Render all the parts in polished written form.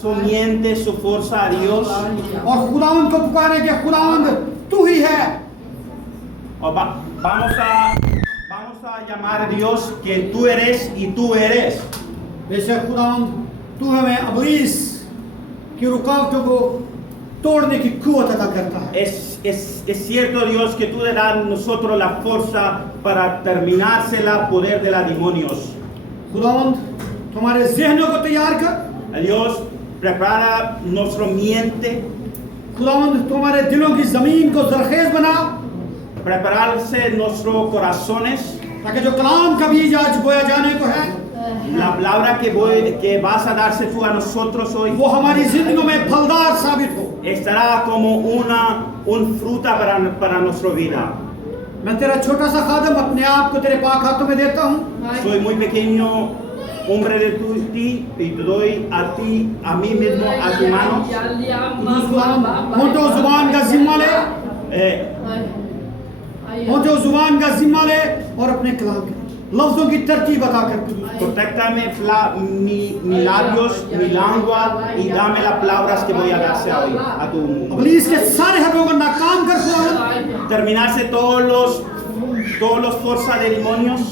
su mente, su fuerza a Dios. और खुदावंद को पुकारे कि खुदावंद तू ही है। O vamos a llamar a Dios que tú eres y tú eres. बेशक खुदावंद तू हमें इब्लीस की रुकावटों को तोड़ने की कुव्वत अता करता है। Es cierto, Dios, que tú le das a nosotros la fuerza para terminársela poder de los demonios. खुदावंद तुम्हारे ज़हनों को तैयार कर। Dios, prepara nuestra mente. खुदावंद तुम्हारे दिलों की ज़मीन को ज़रख़ेज़ बना। Prepararse nuestros corazones. ताकि जो कलाम का बीज आज बोया जाने को है, La palabra que vas a darse tú a nosotros hoy वो हमारी ज़िंदगियों में फलदार साबित हो। estará como un fruta para nuestra vida. मैं तेरा छोटा सा खादम अपने आप को तेरे पाक हाथों में देता हूँ। Soy muy pequeño, hombre de ti, y te doy a ti, a mí mismo, a tu mano. होठों ज़ुबान का ज़िम्मा ले, होठों ज़ुबान का ज़िम्मा ले और अपने कलाम के लफ्ज़ों की तरतीब अता कर। Protéctame mi labios, mi lengua y dame las palabras que voy a darse hoy a tu mundo. इब्लीस के सारे हरबों को नाकाम कर खुदावंद। Terminarse todos los fuerzas de demonios.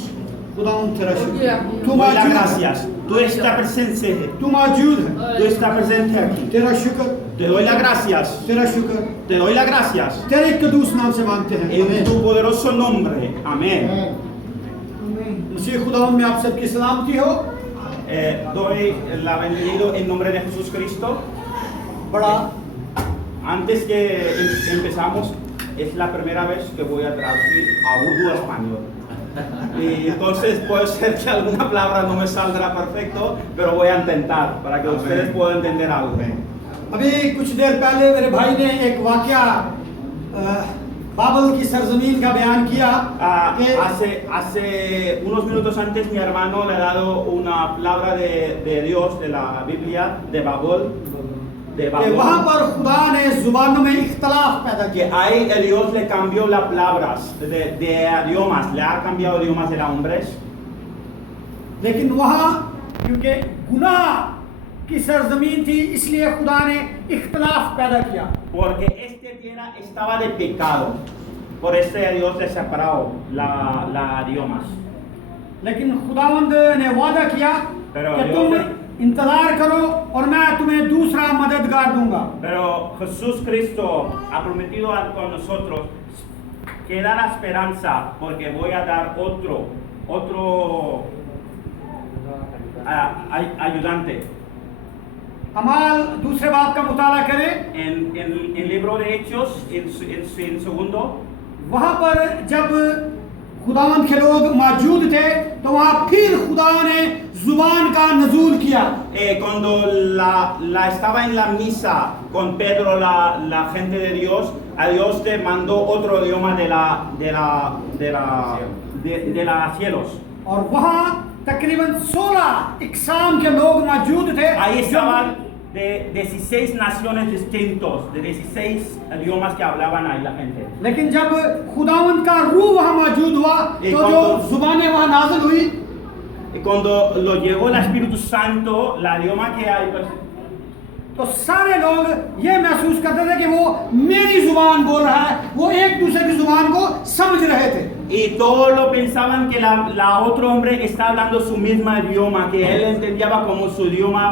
खुदावंद तेरा शुक्र। तू Doy las मौजूद है। gracias. Tú estás presente. तू मौजूद है। Tú estás presente aquí. तेरा शुक्र। Te doy las gracias. तेरा शुक्र। Te doy las gracias. तेरे कदूस नाम से मांगते हैं। En आमीन। tu poderoso nombre. Amén. मसीह खुदावंद में आप सबकी सलामती हो। Doy la bienvenida en nombre de Jesús Cristo. बड़ा Antes que empezamos, es la primera vez que voy a traducir a urdu a español. Y entonces puede ser que alguna palabra no me saldrá perfecto, pero voy a intentar para que ustedes puedan entender algo. अभी कुछ देर पहले मेरे भाई ने एक वाकया बाबल की सरजमीन का बयान किया कि Hace unos minutos antes mi hermano le ha dado una palabra de Dios de la Biblia de Babel. कि वहाँ पर खुदा ने जुबानों में इख्तलाफ पैदा Que किया। ahí Dios le cambió las palabras de idiomas, le ha cambiado idiomas de los hombres. लेकिन वहाँ क्योंकि गुनाह की सरजमीन थी, इसलिए खुदा ने इख्तलाफ पैदा किया। Porque esta tierra estaba de pecado, por eso Dios le separó la idiomas. लेकिन खुदावंद ने वादा किया Pero कि Dios तुम ने- इंतजार करो और मैं तुम्हें दूसरा मददगार दूंगा। Pero Jesús Cristo ha prometido con nosotros que da la esperanza, porque voy a dar otro ayudante. अमाल दूसरे बाब का मुताला करें। En el libro de Hechos, en segundo, वहाँ पर जब खुदावंद के लोग मौजूद थे तो वहाँ फिर खुदा ने जुबान का नजूल किया। cuando estaba en la misa con Pedro, la gente de Dios, a Dios te mandó otro idioma de la cielos. और वहाँ तकरीबन 16 इकसाम के लोग मौजूद थे। Ahí estaban de 16 naciones distintos, de 16 idiomas que hablaban ahí la gente. लेकिन जब खुदावंद का रूह वहाँ मौजूद हुआ तो जो जुबानें वहाँ नाज़िल हुई, Y cuando lo llegó el Espíritu Santo, la idioma que hay, pues, तो सारे लोग ये महसूस करते थे कि वो मेरी जुबान बोल रहा है, वो एक दूसरे की जुबान को समझ रहे थे। y todos lo pensaban que la otro hombre está hablando su misma idioma, que él entendía como su idioma,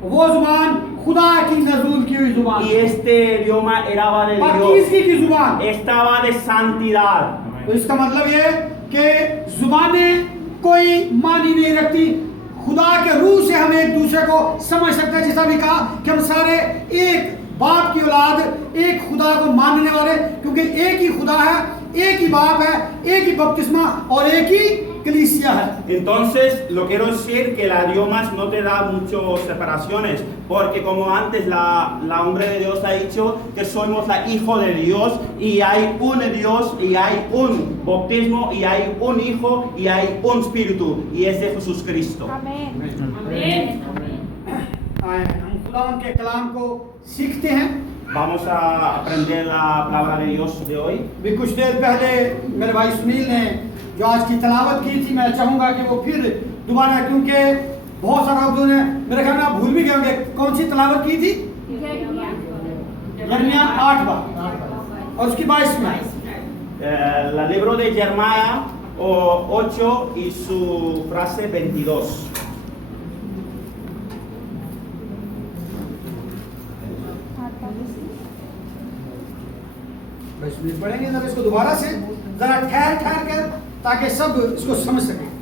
वो जुबान खुदा की नजूल की हुई जुबान, y este idioma era de Dios, पाकीज़गी की जुबान। estaba de santidad. तो इसका मतलब ये कि जुबानें कोई मानी नहीं रखती। खुदा के रूह से हम एक दूसरे को समझ सकते हैं, जैसा भी कहा कि हम सारे एक बाप की औलाद, एक खुदा को मानने वाले, क्योंकि एक ही खुदा है, एक ही बाप है, एक ही बपतिस्मा और एक ही कलीसिया है। Entonces, lo quiero decir que la idiomas no te da muchas separaciones, porque como antes la hombre de Dios ha dicho que somos la hijo de Dios y hay un Dios y hay un bautismo y hay un hijo y hay un espíritu y es de Jesús Cristo. Amén. Amén. हम खुदावंद के कलाम को सीखते हैं। Vamos a aprender la palabra de Dios de hoy. भी कुछ देर पहले मेरे भाई सुनील ने जो आज की तलावत की थी, मैं चाहूँगा कि वो फिर दोबारा, क्योंकि बहुत सारे शब्दों ने मेरे ख्याल में आप भूल भी गए होंगे कौन सी तलावत की थी यिर्मयाह 8 बार और उसकी 22 में El libro de Jeremiah 8 y su frase 22. पढ़ेंगे जब इसको दोबारा से जरा ठहर ठहर कर ताकि सब इसको समझ सकें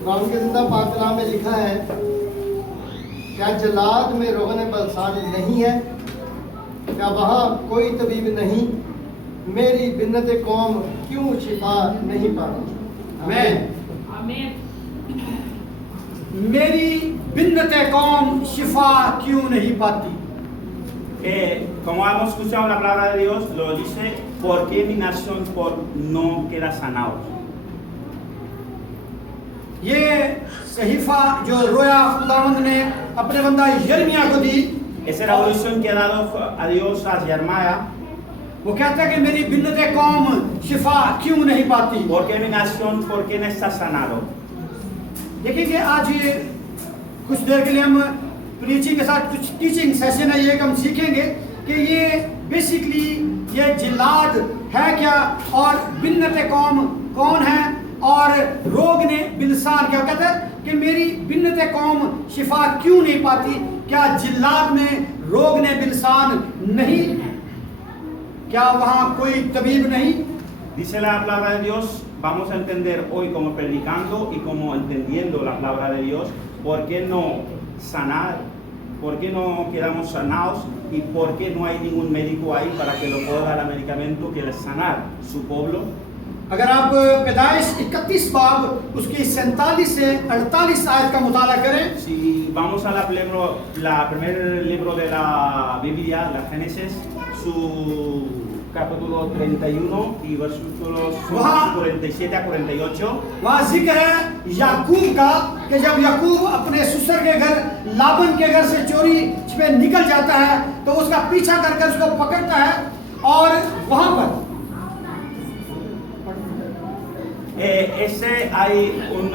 कुरान के जिंदा पाक कलाम में लिखा है क्या जलाद में रोगन बलसान नहीं है क्या वहाँ कोई तबीब नहीं मेरी बिन्नत कौम क्यों शिफा नहीं पाती आमीन मेरी बिन्नत कौम शिफा क्यों नहीं पाती Como hemos escuchado la palabra de Dios, lo dice, ¿por qué mi nación no queda sanados? ये सहीफा जो रोया खुदावंद ने अपने बंदा यिर्मयाह को दी Esa era la oración que ha dado a Dios a Jeremiah. वो कहता है कि मेरी बिन्नत कौम शिफा क्यों नहीं पाती ¿Por qué mi nación, por qué no está sanado? देखेंगे आज ये कुछ देर के लिए हम प्रीचिंग के साथ कुछ टीचिंग सेशन है ये हम सीखेंगे कि ये बेसिकली ये जिल्लाद है क्या और बिन्नत कौम कौन है और रोग ने बिलसान क्या कहता है कि मेरी बिन्नत कौम शिफा क्यों नहीं पाती क्या जिल्लाद में रोग ने बिलसान नहीं क्या वहाँ कोई तबीब नहीं Dice la palabra de Dios, vamos a entender hoy como predicando y como entendiendo la palabra de Dios, ¿por qué no sanar? ¿Por qué no quedamos sanados? ¿Y por qué no hay ningún médico ahí para que lo pueda dar el medicamento que les sanar su pueblo? अगर आप पैदाइश 31 बाब उसकी 47 से 48 आयत का मुताला करें Si vamos a la primer libro de la Biblia, la Génesis, su capítulo 31 y versículos 47 a 48, वहाँ जिक्र है याकूब का कि जब याकूब अपने ससुर के घर लाबन के घर से चोरी छिपे निकल जाता है तो उसका पीछा कर उसको पकड़ता है और वहाँ पर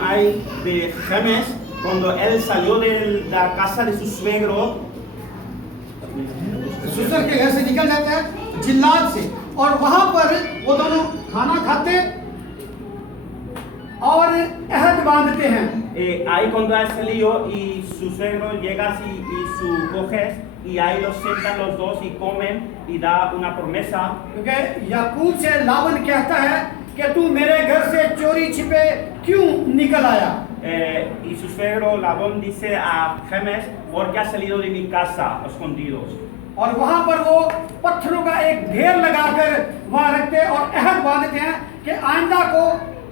hay de Gemes, cuando él salió de la casa de su suegro, ससुर के घर से निकल जाता है जिल्लाद से और वहाँ पर वो दोनों खाना खाते और अहद बांधते हैं ahí cuando él salió y su suegro llega así y su coge y ahí los sientan los dos y comen y da una promesa. क्योंकि याकूब से लाबन कहता है कि तू मेरे घर से चोरी छिपे क्यों निकल आया Y su suegro Labón dice a Gemes, ¿por qué has salido de mi casa escondidos? और वहाँ पर वो पत्थरों का एक ढेर लगाकर वहाँ रखते हैं और अहद बांधते हैं कि आइंदा को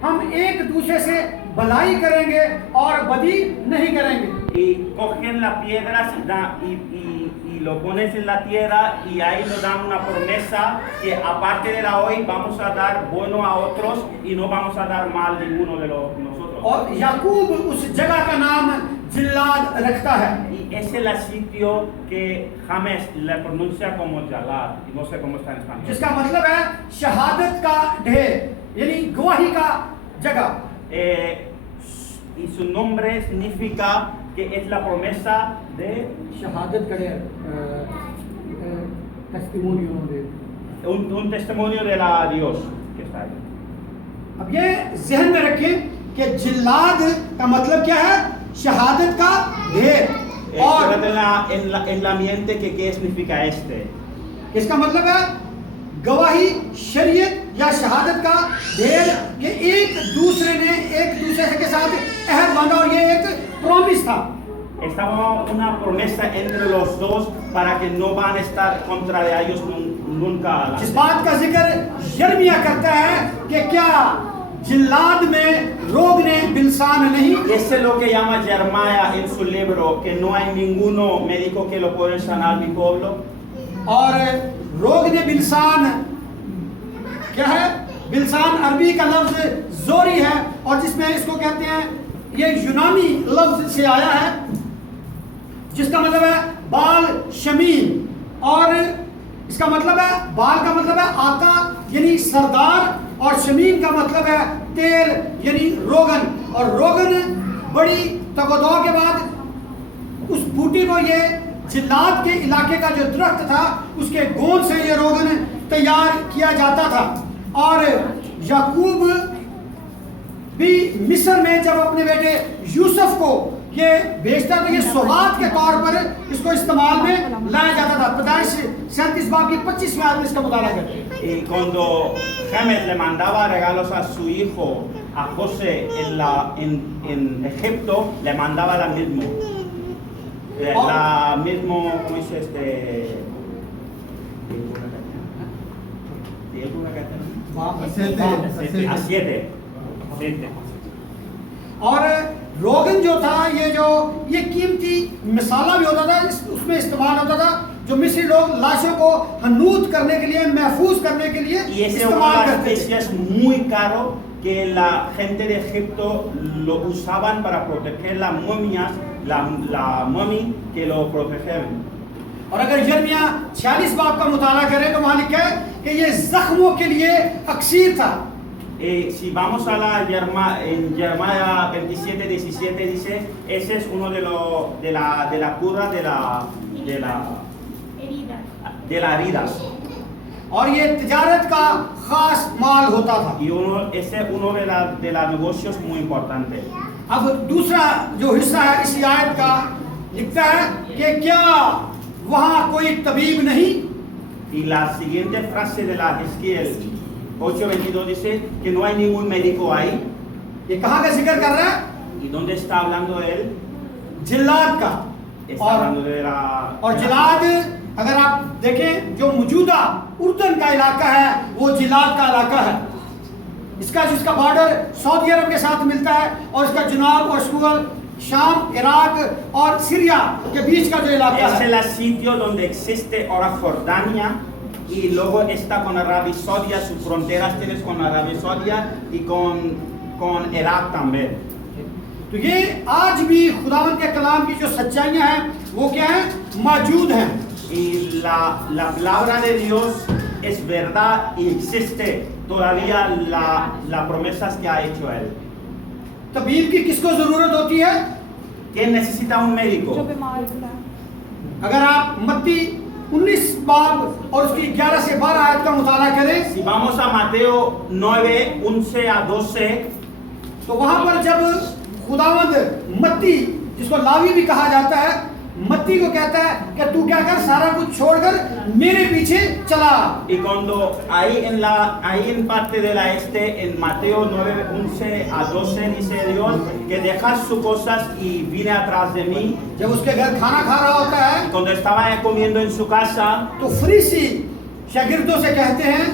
हम एक दूसरे से भलाई करेंगे और बदी नहीं करेंगे Y cogen las piedras y lo pones en la tierra y ahí nos dan una promesa que aparte de la hoy vamos a dar bueno a otros y no vamos a dar mal a ninguno de nosotros. और याकूब उस जगह का नाम जिल्लाद रखता है Y ese es el sitio que James le pronuncia como Jalad, y no sé cómo está en español. जिसका मतलब है शहादत का ढेर यानी गवाही का जगह Y su nombre significa que es la promesa de शहादत का ढेर un testimonio de la Dios que está ahí. अब ये जहन में रखें कि जिल्लाद का मतलब क्या है शहादत का ढेर और en la mente que qué significa este. इसका मतलब है गवाही शरीयत या शहादत का ढेर कि एक दूसरे के साथ अहद बांधा और ये एक प्रॉमिस था Estaba una promesa entre los dos para que no van a estar contra de ellos nunca. जिस बात का जिक्र यिर्मयाह करता है कि क्या जिल्लाद में रोग ने बिलसान नहीं Ese es lo que llama Jeremiah en su libro, que no hay ninguno médico que lo pueda sanar mi pueblo. और रोग ने बिलसान क्या है? बिलसान अरबी का लफ्ज जोरी है और जिसमें इसको कहते हैं, ये यूनानी लफ्ज से आया है जिसका मतलब है बाल शमीन। और इसका मतलब है, बाल का मतलब है आका यानी सरदार, और शमीन का मतलब है तेल यानी रोगन। और रोगन बड़ी तगदौ के बाद उस बूटी को, ये जिल्लात के इलाके का जो दरख्त था उसके गोंद से ये रोगन तैयार किया जाता था। और याकूब भी मिस्र में जब अपने बेटे यूसुफ को ये बेचता तो ये सौगात के तौर पर इसको इस्तेमाल में लाया जाता था। पैदाइश 37 बाब की 25 में इसका मुताला करते हैं। Y cuando James le mandaba regalos a su hijo, a José, en Egipto, le mandaba la mismo. La mismo, ¿cómo dice este? A 7. और रोगन जो था, ये कीमती मिसाला भी होता था, उसमें इस्तेमाल होता था जो मिस्री लोग लाशों को हनूत करने के लिए, महफूज करने के लिए Y ese es una इस्तेमाल de las करते थे। especias muy caro que la gente de Egipto lo usaban para proteger las momias, la momia que lo protegían. और अगर यिर्मयाह 46 बाब का मुताला करें तो वहां लिखा है कि ये जख्मों के लिए अक्सीर था। Si vamos a en Jeremías 27:17 dice, ese es uno de la cura de las heridas. और ये तिजारत का खास माल होता था। Y ese es uno de los negocios muy importantes. अब दूसरा जो हिस्सा है इस आयत का, लिखता है कि क्या वहां कोई तबीब नहीं? Y la siguiente frase de la Ezequiel 8:22 dice que no hay ningún médico ahí. ये कहाँ का जिक्र कर रहा है? ¿Y dónde está hablando él? जिल्लाद का। Está hablando de la... और जिलाद अगर आप देखें जो मौजूदा उर्दन का इलाका है वो जिलाद का इलाका है। जिसका बॉर्डर सऊदी अरब के साथ मिलता है और इसका जुनाब और शुमल शाम, इराक और सीरिया के बीच का जो इलाका Es है। el sitio donde existe ahora Jordania y luego está con Arabia Saudita, sus fronteras tienes con Arabia Saudita y con Irak también. तो ये आज भी खुदावंद के कलाम की जो सच्चाइयां हैं वो क्या है? मौजूद हैं। Y la palabra de Dios es verdad y existe todavía las promesas que ha hecho Él. तबीब की किसको जरूरत होती है? ¿Quién necesita un médico? अगर आप मत्ती 19 बाब और उसकी 11 से 12 आयत का मुताला करें Si vamos a Mateo 9:11-12, तो वहां पर जब खुदावंद मत्ती, जिसको लावी भी कहा जाता है, मत्ती को कहता है कि तू क्या कर, सारा कुछ छोड़कर मेरे पीछे चला। y cuando ahí en parte de la en Mateo 9:11-12 dice Dios que dejar sus cosas y vine atrás de mí. जब उसके घर खाना खा रहा होता है Y cuando estaba comiendo en su casa, तो फरीसी शागिर्दों से कहते हैं,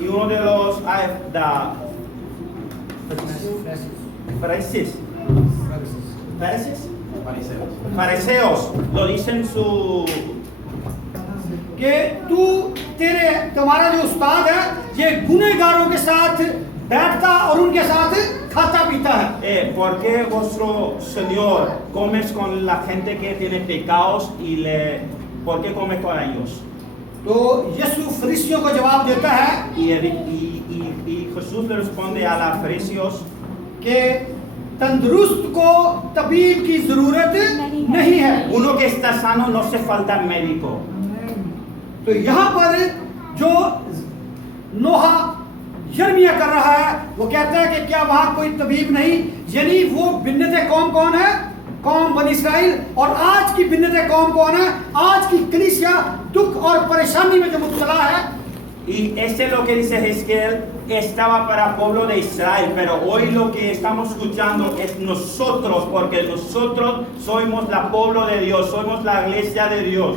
y uno de los fariseos lo dicen कि तुम्हारा जो उस्ताद है ये गुनहगारों के साथ बैठता और उनके साथ खाता पीता है। ¿por qué vuestro Señor comes con la gente que tiene pecados y por qué comes con ellos? तो यीशु फरीसियों को जवाब देता है Y Jesús le responde a los fariseos कि तंदुरुस्त को तबीब की जरूरत नहीं है। uno que está sano no hace falta médico. तो यहाँ पर जो नोहा यिर्मयाह कर रहा है वो कहता है कि क्या वहां कोई तबीब नहीं, यानी वो बिन्नते कौन है? कौम बनी इसराइल। और आज की बिन्नते कौन है? आज की कलीसिया दुख और परेशानी में जो मुब्तला है। Y ese es lo que dice Ezequiel, estaba para el pueblo de Israel, pero hoy lo que estamos escuchando es nosotros, porque nosotros somos el pueblo de Dios, somos la iglesia de Dios.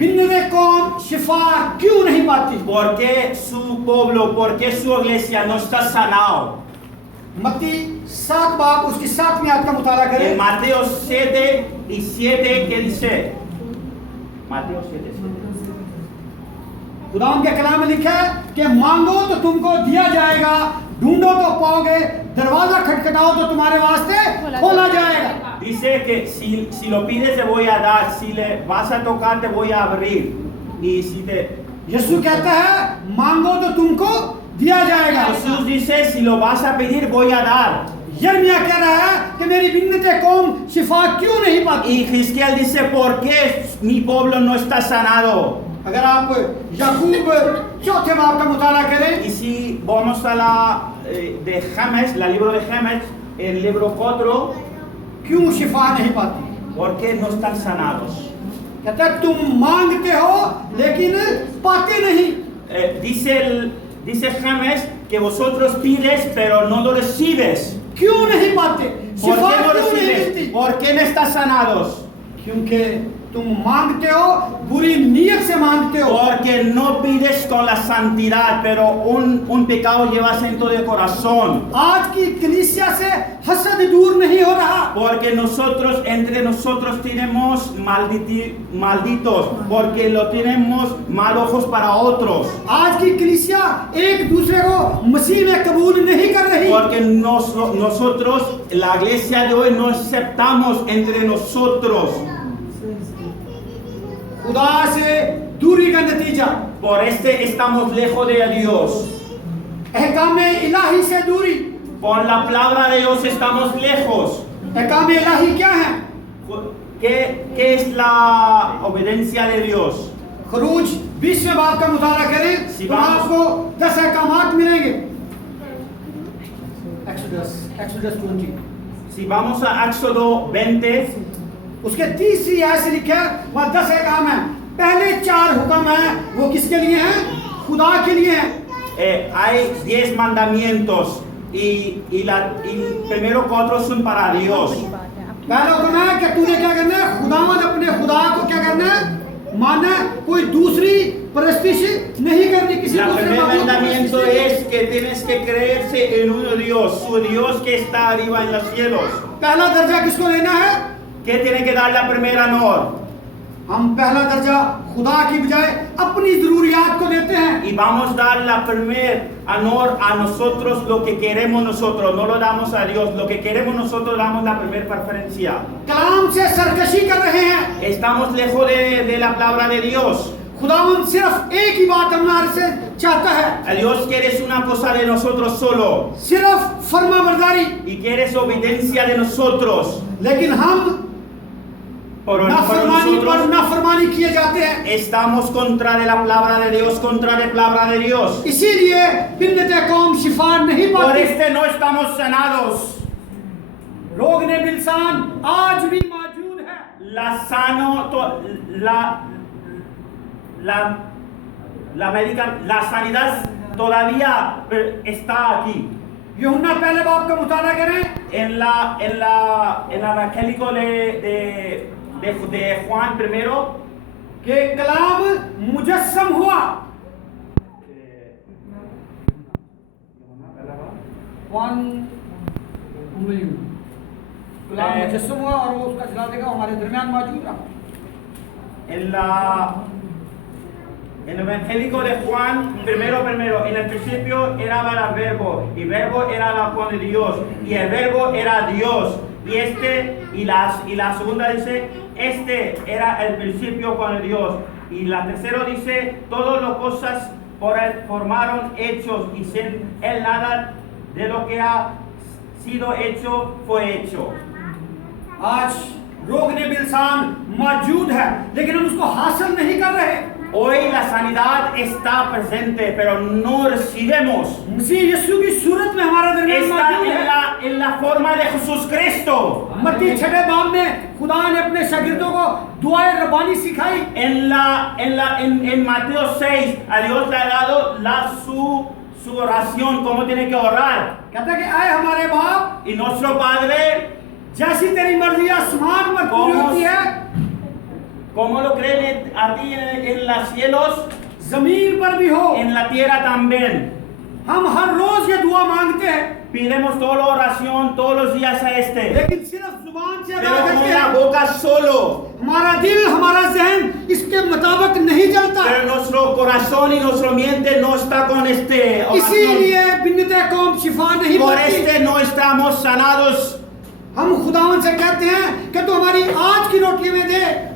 बिन्नते कौम शिफा क्यों नहीं पाती? ¿Por qué su pueblo, por qué su iglesia no está sanado? मत्ती 7 बाब उसकी 7वीं आयत का मुताला En करें। Mateo 7:7, ¿qué dice? Mateo 7:7. खुदावंद के कलाम में लिखा है कि मांगो तो तुमको दिया जाएगा, ढूंढो तो पाओगे, दरवाजा खटखटाओ तो तुम्हारे वास्ते खोला जाएगा। Dice que si lo pides te voy a dar, si le vas a tocar te voy a abrir. Y si te यीशु कहता है मांगो तो तुमको दिया जाएगा। Jesús dice si lo vas a pedir voy a dar. यिर्मयाह कह रहा है कि मेरी बिन्नते कौम शिफा क्यों नहीं पाती। Y Hizquiel dice ¿por qué mi pueblo no está sanado? अगर आप याकूब चौथे बाब का मुताला करें, Y si vamos a la de James, la libro de James, el libro 4, क्यों शिफा नहीं पाती? ¿por qué no están sanados? कहता है तुम मांगते हो लेकिन पाते नहीं। Dice James que vosotros pides pero no lo recibes. क्यों नहीं पाते? ¿Por शिफा qué no क्यों नहीं recibes? मिलती? ¿Por qué no estás sanados? क्योंकि तुम मांगते हो बुरी नीयत से मांगते हो। Porque no pides con la santidad, pero un pecado llevas dentro del corazón. आज की कलीसिया से हसद दूर नहीं हो रहा। Porque nosotros, entre nosotros tenemos malditos, porque lo tenemos mal ojos para otros. आज की कलीसिया एक दूसरे को मसीह में कबूल नहीं कर रही। Porque nosotros, la iglesia de hoy, no aceptamos entre nosotros. खुदा से दूरी का नतीजा, Por estamos lejos de Dios. अहकाम इलाही से दूरी। Con la palabra de Dios estamos lejos. अहकाम इलाही क्या है? ¿Qué es la obediencia de Dios? खरूज 20वें बाब का मुताला करें Si तो vamos- आपको 10 अहकामात मिलेंगे। एक्सोडस 20 Si vamos a Éxodo 20, उसके तीसरी आयत से लिखा है वहाँ 10 अहकाम है। पहले 4 हुक्म हैं वो किसके लिए हैं? खुदा के लिए हैं। hay 10 mandamientos y primero 4 son para Dios. पहला हुक्म है कि तूने क्या करना है? खुदावंद अपने खुदा को क्या करना है? मानना है, कोई दूसरी परस्तिश नहीं करनी, किसी El दूसरे primer माबूद की mandamiento परस्तिश नहीं। es que tienes que creerse en uno Dios, su Dios que está arriba en los cielos. पहला दर्जा किसको लेना है? ¿Qué tiene que dar la primera honor? हम पहला दर्जा खुदा की बजाय अपनी जरूरियात को देते हैं। Y vamos a dar la primer honor a nosotros, lo que queremos nosotros, no lo damos a Dios, lo que queremos nosotros damos la primera preferencia. कलाम से सरकशी कर रहे हैं। Estamos lejos de la palabra de Dios. खुदावंद सिर्फ एक ही बात हमारे से चाहता है, Dios quiere una cosa de nosotros solo सिर्फ फर्माबरदारी। y quieres obediencia de nosotros. लेकिन हम Por नाफरमानी पर nosotros नाफरमानी किए जाते हैं। estamos contra de la palabra de Dios, contra de la palabra de Dios. इसीलिए बिन्नते कौम शिफा नहीं Por पाती। no estamos sanados. रोग ने बिलसान आज भी मौजूद है। La sanidad todavía está aquí. यूहन्ना पहले बाब का मुताला करें। En el evangélico de Juan primero, कि कलाम मुजस्सम हुआ। कलाम मुजस्सम हुआ और वो उसका जला देगा, हमारे दरमियान मौजूद रहा। en el evangélico de Juan primero, en el principio era el verbo, y verbo era con Dios, y el verbo era Dios, y la segunda dice, era el principio con Dios, y la tercera dice, todas las cosas por él formaron hechos, y sin él nada de lo que ha sido hecho fue hecho. आज रोग ने बिलसान मौजूद है लेकिन हम उसको हासिल नहीं कर रहे। Hoy la sanidad está presente, pero no recibemos. मसीह यीशु की सूरत में हमारा दरमियान Está मौजूद है। en la forma de Jesucristo. मत्ती 6 बाब में खुदा ने अपने शागिर्दों को दुआए रब्बानी सिखाई। En Mateo 6, a Dios le ha dado su oración, cómo tiene que orar. कहता है कि आए हमारे बाप, Y nuestro Padre, जैसी तेरी मर्जी आसमान पर पूरी होती है como lo creen a ti en los cielos, जमीन पर भी हो। en la tierra también. हम हर रोज ये दुआ मांगते हैं, Pidemos toda la oración todos los días a este. लेकिन सिर्फ जुबान से Pero अदा con करते la हैं। boca solo. हमारा दिल, हमारा जहन इसके मुताबिक नहीं चलता। Pero nuestro corazón y nuestro mente no está con este oración. इसीलिए बिन्नते कौम शिफा नहीं Por पाती। este no estamos sanados. हम खुदावन से कहते हैं कि तू हमारी आज की रोटी में दे।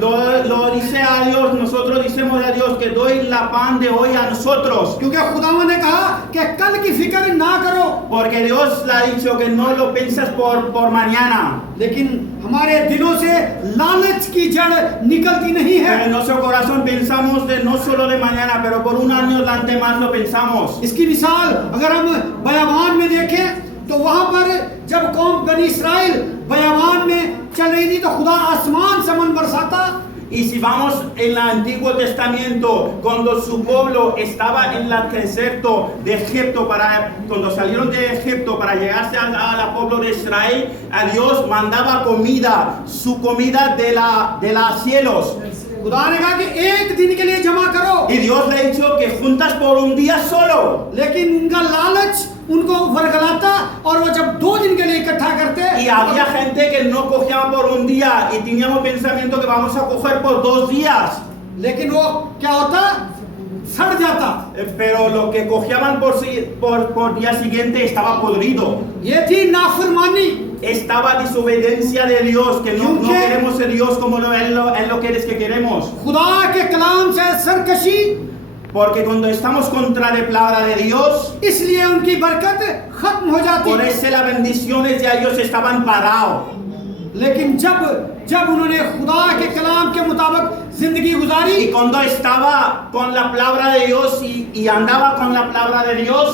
Lo dice a Dios, nosotros decimos a Dios que doy la pan de hoy a nosotros. क्योंकि खुदावन ने कहा कि कल की फिक्र ना करो, Porque Dios le ha dicho que no lo piensas por mañana. लेकिन हमारे दिलों से लालच की जड़ निकलती नहीं Pero है। en nuestro corazón pensamos de no solo de mañana, pero por un año adelante más lo pensamos. इसकी मिसाल अगर हम बयाबान में देखें तो वहां पर जब कौम बनी इस्राइल बयाबान में चल रही थी तो खुदा आसमान से मन बरसाता। Y si vamos en el Antiguo Testamento, cuando su pueblo estaba en el desierto de Egipto, cuando salieron de Egipto para llegarse al pueblo de Israel, a Dios mandaba comida, su comida de los cielos. खुदा ने कहा कि एक दिन के लिए जमा करो, Y Dios le ha dicho que juntas por un día solo. लेकिन उनका लालच उनको वरगलाता और वो जब 2 दिन के लिए इकट्ठा करते Y había gente que no cogía por un día y teníamos pensamiento que vamos a coger por 2 días. लेकिन वो क्या होता, सड़ जाता। Pero lo que cogían por día siguiente estaba podrido. ये थी नाफरमानी। Estaba desobediencia de Dios, que no ¿Por qué? queremos ser Dios como Él lo quiere que queremos. खुदा के कलाम से सरकशी, Porque cuando estamos contra la palabra de Dios, इसलिए उनकी बरकत खत्म हो जाती por है। eso las bendiciones de ellos estaban parados. लेकिन जब उन्होंने खुदा के कलाम के मुताबिक जिंदगी गुजारी, Y cuando estaba con la palabra de Dios y andaba con la palabra de Dios,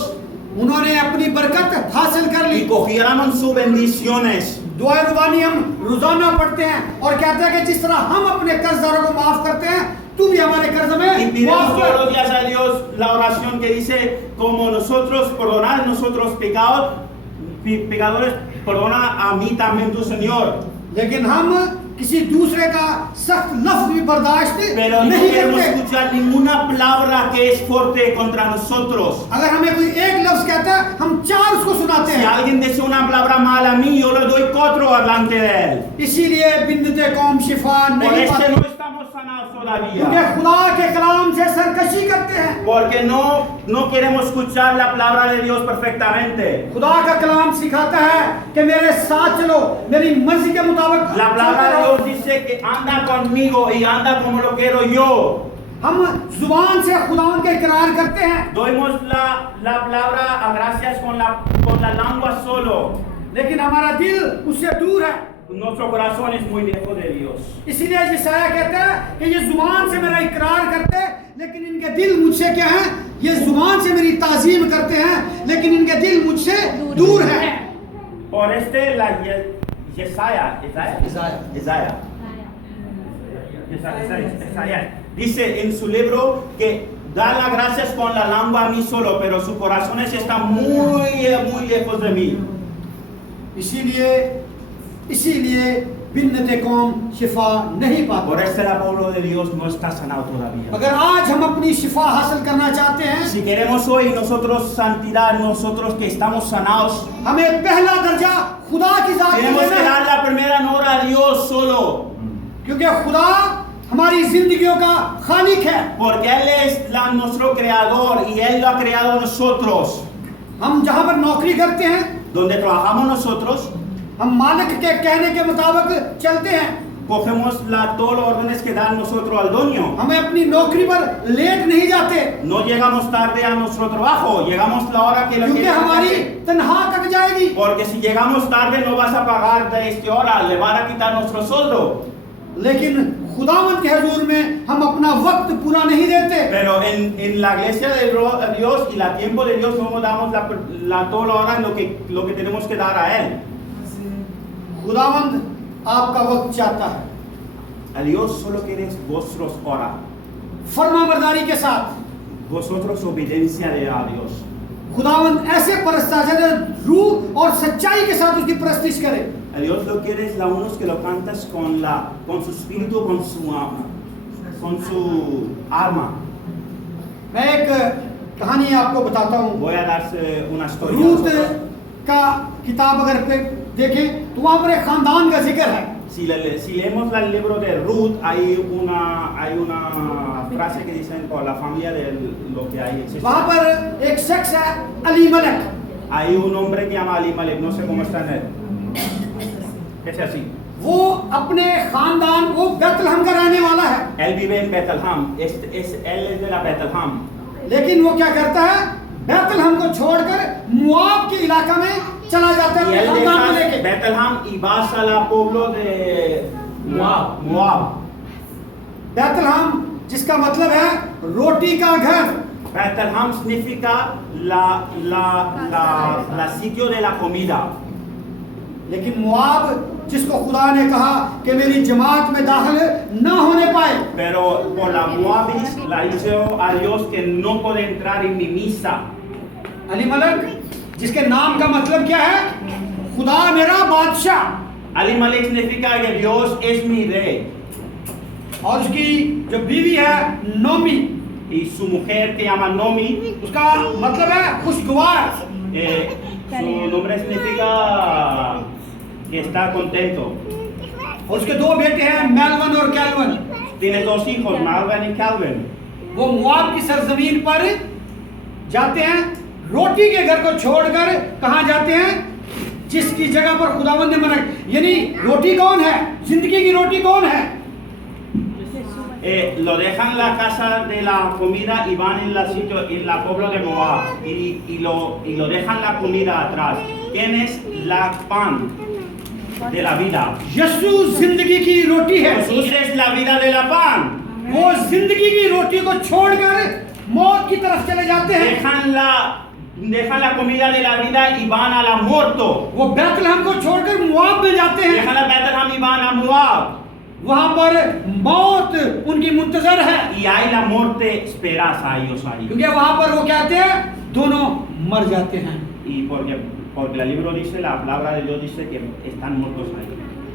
उन्होंने अपनी बरकत हासिल कर ली। y cogieron sus bendiciones. दुआ रुबानी हम रोजाना पढ़ते हैं और कहते हैं कि जिस तरह हम अपने कर्जदारों को माफ करते हैं, तू भी हमारे कर्ज Y में pidemos माफ todos कर। los días a Dios la oración que dice, como nosotros perdonar nosotros pecadores, perdona a mí también tu Señor. लेकिन हम किसी दूसरे का सख्त लफ्ज भी बर्दाश्त Pero no नहीं queremos करते। escuchar ninguna palabra que es fuerte contra nosotros. अगर हमें कोई एक लफ्ज कहता है, हम 4 उसको सुनाते Si हैं। alguien dice una palabra mala a mí, yo le doy 4 delante de él. इसीलिए बिन्नते कौम शिफा Por नहीं este पाती, no estamos sanados क्योंकि todavía. खुदा के कलाम से सरकशी करते हैं। Porque no queremos escuchar la palabra de Dios perfectamente. खुदा का कलाम सिखाता है कि मेरे साथ चलो, मेरी मर्जी के मुताबिक La palabra चलते de रहो। Dios dice que anda conmigo y anda como lo quiero yo. हम जुबान से खुदावन का इकरार करते हैं, Doyemos la palabra a gracias con la lengua solo. लेकिन हमारा दिल उससे दूर है। Nuestro corazón es muy lejos de Dios. इसीलिए यशायाह कहता है कि ये जुबान से मेरा इकरार करते हैं, लेकिन इनके दिल मुझसे क्या है, ये जुबान से मेरी ताजीम करते हैं, लेकिन इनके दिल मुझसे दूर है। Por este Isaías dice en su libro que da las gracias con la lengua a mí solo, pero sus corazones están muy lejos de mí. इसीलिए बिन्नते कौम शिफा नहीं पाती। Por este el pueblo de Dios no está sanado todavía. अगर आज हम अपनी शिफा हासिल करना चाहते हैं, Si queremos hoy nosotros santidad, nosotros que estamos sanados, हमें पहला दर्जा खुदा की जात में tenemos que देना dar है, la primera honra a Dios solo. क्योंकि खुदा हमारी जिंदगियों का खालिक है। Porque Él es nuestro creador y Él lo ha creado a nosotros. हम जहाँ पर नौकरी करते हैं, Donde trabajamos nosotros, हम मालिक के कहने के मुताबिक चलते हैं। cogemos todos los órdenes que dan nosotros al dueño. हमें अपनी नौकरी पर लेट नहीं जाते, No llegamos tarde a nuestro trabajo, llegamos la hora que lo क्योंकि queremos हमारी hacer. तनख्वाह कट जाएगी। Porque si llegamos tarde no vas a pagar de esta hora, le van a quitar nuestro sueldo. लेकिन खुदावंत के हुजूर में हम अपना वक्त पूरा नहीं देते। Pero en la iglesia de Dios y la tiempo de Dios no damos toda la hora lo que tenemos que dar a Él. खुदावंत आपका वक्त चाहता है, A Dios solo quieres vosotros hora, फरमाबरदारी के साथ। vosotros obediencia de a Dios. खुदावंत ऐसे परस्ता है रूह और सच्चाई के साथ उसकी परस्तिश करे। A Dios lo quieres la unos que lo cantas con su espíritu, con su alma. मैं एक कहानी आपको बताता हूँ। Voy a darse una historia. a Ruth vosotros. का किताब अगर देखें तो वहाँ पर एक खानदान का जिक्र है। Si leemos el libro de Ruth, hay una frase que dicen por la familia de lo que hay. existe. वहाँ पर एक शख्स है अलीमलेक। Hay un hombre que llama Elimelech, no sé cómo está en él. Es así. वो अपने खानदान, वो बेतलहम का रहने वाला है, Él vive en Bethlehem. Él es de la Bethlehem. लेकिन वो क्या करता है, बेतलहम को छोड़कर मुआब के इलाका में चला जाता है Y अपने él खानदान को deja लेके। Bethlehem y va al pueblo de Moab. Bethlehem जिसका मतलब है रोटी का घर। Bethlehem significa la sitio de la comida. लेकिन मुआब जिसको खुदा ने कहा कि मेरी जमात में दाखिल न होने पाए, Pero por la Moabis le ha dicho a Dios que no puede entrar en mi misa. अलीमलेक जिसके नाम का मतलब क्या है, खुदा मेरा बादशाह, Elimelech significa que Dios es mi rey. और उसकी जो बीवी है Nomi, Y su mujer que llama Nomi, उसका मतलब है खुशगवार। su nombre significa que está contento. और उसके दो बेटे हैं मेलवन और कैलवन। Tiene dos hijos, Malvin y Calvin. वो मुआब की सरजमीन पर जाते हैं, रोटी के घर को छोड़कर कहाँ जाते हैं, जिसकी जगह पर खुदावंद ने मना। यानी रोटी कौन है, जिंदगी की रोटी कौन है? Lo dejan en la casa de la comida y van en la pueblo de Moab y lo dejan la comida atrás. ¿Quién es la pan de la vida? यीशु जिंदगी की रोटी है। Jesús es la vida de la pan. वो जिंदगी की रोटी को छोड़कर मौत की तरफ चले जाते हैं। Dejan la comida de la vida y van a la muerto. वो बेतलहम को छोड़कर मुआब में जाते हैं। Dejan la Bethlehem y van a Moab. वहां पर मौत उनकी मुंतजर है, Y hay la muerte esperas a ellos ahí. क्योंकि वहां पर वो कहते हैं दोनों मर जाते हैं। Y porque el libro dice, la palabra de Dios dice que están muertos ahí.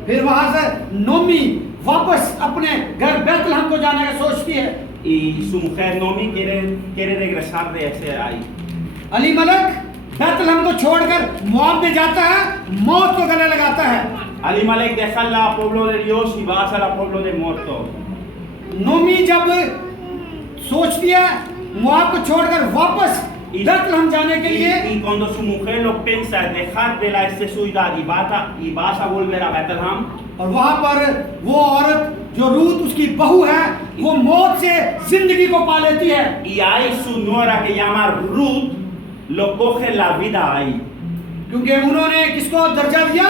फिर वहां से नोमी वापस अपने घर बेतलहम को जाने का सोचती है। Y su mujer Nomi quiere regresar de ese ahí. अलीमलेक बेतलहम को छोड़कर मुआब में जाता है, मौत को गले लगाता है। Elimelech deja el pueblo de Dios y va al pueblo de muertos. Nomi जब सोचती है मुआब को छोड़कर वापस बेतलहम जाने के लिए, Y cuando su mujer lo piensa dejar de esta ciudad y vas a volver a Bethlehem, और वहां पर वो औरत जो रूत उसकी बहू है, वो मौत से जिंदगी को पा लेती है। y hay su nuera que llama Ruth, lo coge la vida ahí. क्योंकि उन्होंने किसको दर्जा दिया,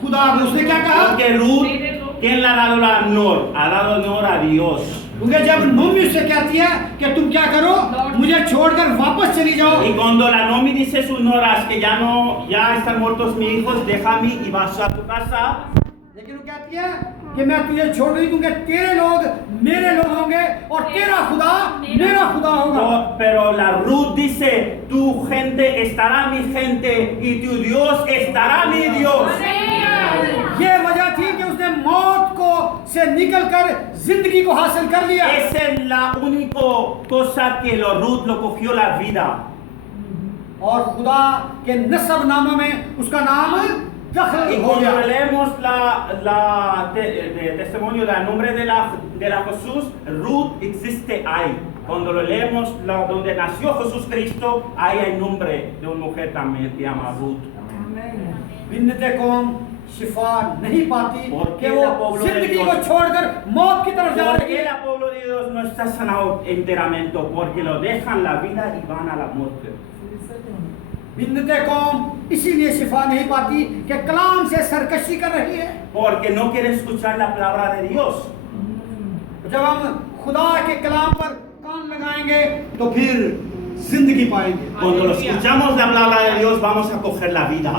खुदा को। उसने क्या कहा, Porque Ruth, ¿quién le ha dado la honor? Ha dado honor a Dios. क्योंकि जब नोमी उससे कहती है कि तुम क्या करो, मुझे छोड़कर वापस चली जाओ, Y cuando la Nomi dice a sus noras que ya están muertos mis hijos, déjame y vas a tu casa. लेकिन वो कहती है कि मैं तुझे छोड़ रही, क्योंकि तेरे लोग मेरे लोग होंगे और तेरा खुदा मेरा खुदा होगा। Pero la Ruth dice, tu gente estará mi gente y tu Dios estará mi Dios. ये वजह थी कि उसने मौत को से निकलकर जिंदगी को हासिल कर लिया। Esa es la única cosa que Ruth lo cogió la vida. और खुदा के नसब नामों में उसका नाम दखल Y हो गया। cuando leemos el testimonio del nombre de la Jesús, Ruth existe ahí. Cuando lo leemos donde nació Jesús Cristo, ahí hay nombre de una mujer también que se llama Ruth. बिन्नते कौम शिफा नहीं पाती Porque कि वो la pueblo de जिंदगी Dios- को छोड़कर मौत की तरफ जा ¿Por रही qué है। el pueblo de Dios no está sanado enteramente? Porque lo dejan la vida y van a la muerte. बिन्नते कौम इसीलिए शिफा नहीं पाती कि कलाम से सरकशी कर रही है। Porque no quiere escuchar la palabra de Dios. जब हम खुदा के कलाम पर कान लगाएंगे तो फिर जिंदगी पाएंगे। Cuando lo escuchamos la palabra de Dios, vamos a coger la vida.